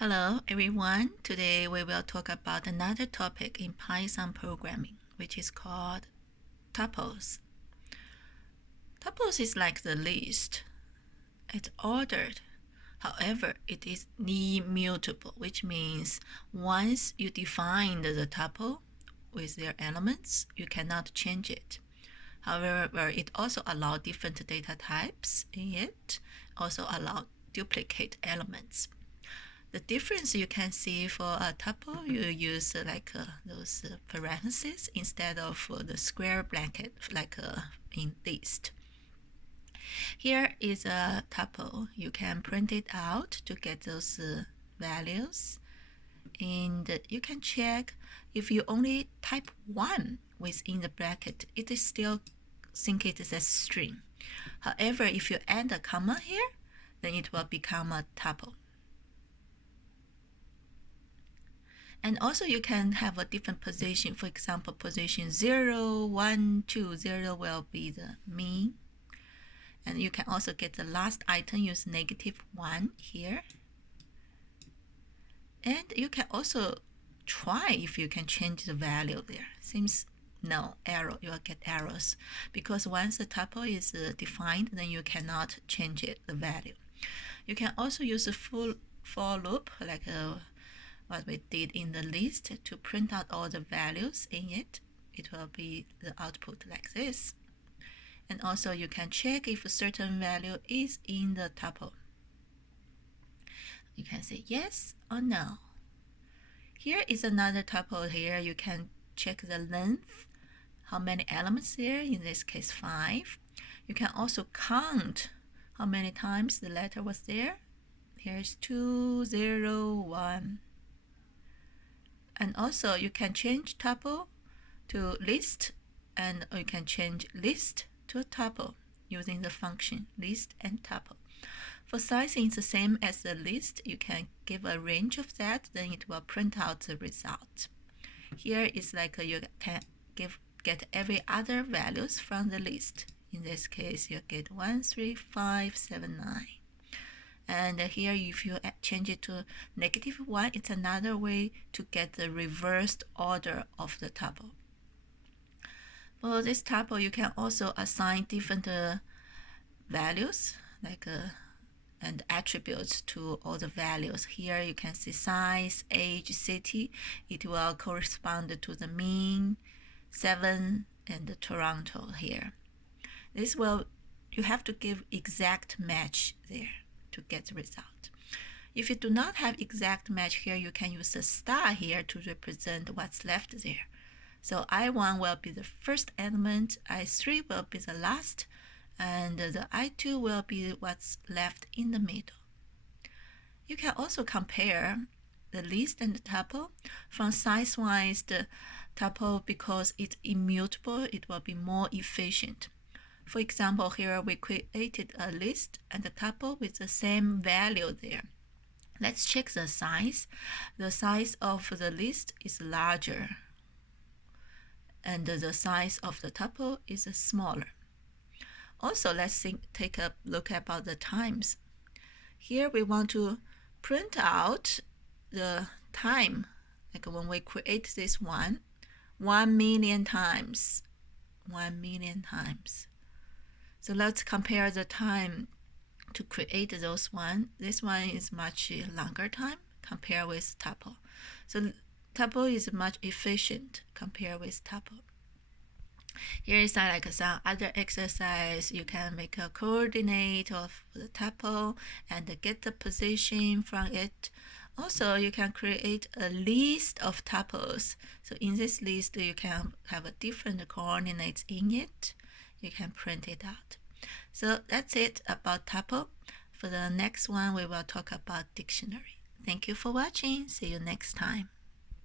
Hello everyone, today we will talk about another topic in Python programming, which is called tuples. Tuples is like the list. It's ordered. However, it is immutable, which means once you define the tuple with their elements, you cannot change it. However, it also allows different data types in it, also allows duplicate elements. The difference you can see for a tuple, you use those parentheses instead of the square bracket like in list. Here is a tuple. You can print it out to get those values, and you can check if you only type 1 within the bracket, it is still think it is a string. However, if you add a comma here, then it will become a tuple. And also you can have a different position. For example, position 0, 1, 2, 0 will be the mean. And you can also get the last item, use -1 here. And you can also try if you can change the value there. Seems no, error, you will get errors. Because once the tuple is defined, then you cannot change it, the value. You can also use a full for loop, like what we did in the list, to print out all the values in it. It will be the output like this. And also you can check if a certain value is in the tuple. You can say yes or no. Here is another tuple here. You can check the length, how many elements there, in this case 5. You can also count how many times the letter was there. Here's 2, 0, 1. And also you can change tuple to list, and you can change list to a tuple using the function list and tuple. For sizing, it's the same as the list. You can give a range of that, then it will print out the result. Here is like you can get every other values from the list. In this case, you get 1, 3, 5, 7, 9. And here, if you change it to -1, it's another way to get the reversed order of the tuple. For this tuple, you can also assign different values, and attributes to all the values. Here you can see size, age, city. It will correspond to the mean, 7, and the Toronto here. This will, you have to give exact match there to get the result. If you do not have exact match here, you can use a star here to represent what's left there. So I1 will be the first element, I3 will be the last, and the I2 will be what's left in the middle. You can also compare the list and the tuple. From size-wise, the tuple, because it's immutable, it will be more efficient. For example, here we created a list and a tuple with the same value there. Let's check the size. The size of the list is larger, and the size of the tuple is smaller. Also, let's take a look about the times. Here we want to print out the time, like when we create this 1 million times, 1 million times. So let's compare the time to create those one. This one is much longer time compared with tuple. So tuple is much efficient compared with tuple. Here is like some other exercise. You can make a coordinate of the tuple and get the position from it. Also, you can create a list of tuples. So in this list, you can have a different coordinates in it. You can print it out. So that's it about tuple. For the next one, we will talk about dictionary. Thank you for watching. See you next time.